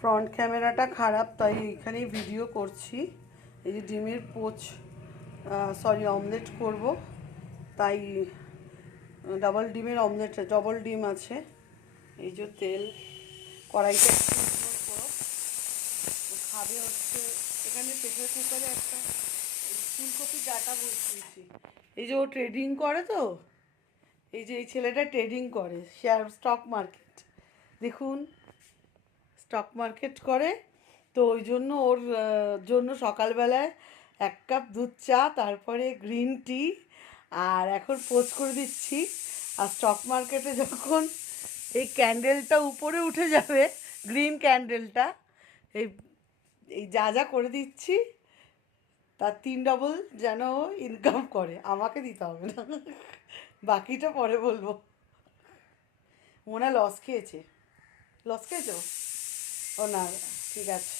Front ক্যামেরাটা খারাপ, তাই এখানেই ভিডিও করছি। এই যে ডিমের অমলেট করব, তাই ডাবল ডিমের অমলেট, ডবল ডিম আছে। এই যে তেল, কড়াইটা একটু করো। খাবে হচ্ছে এখানে প্রেসার কুকারে একটা ফুলকপির ডাটা বসিয়েছি। এই যে ও ট্রেডিং করে, তো এই যে এই ছেলেটা ট্রেডিং করে, স্টক মার্কেট, দেখুন স্টক মার্কেট করে। তো ওই জন্য ওর জন্য সকালবেলায় 1 কাপ দুধ চা, তারপরে গ্রিন টি, আর এখন পোস্ট করে দিচ্ছি। আর স্টক মার্কেটে যখন এই ক্যান্ডেলটা উপরে উঠে যাবে, গ্রিন ক্যান্ডেলটা, এই এই যা যা করে দিচ্ছি তার 3 ডবল যেন ইনকাম করে, আমাকে দিতে হবে না। বাকিটা পরে বলবো। মনে লস খেয়েছে। লস খেয়েছো? ও না, ঠিক আছে।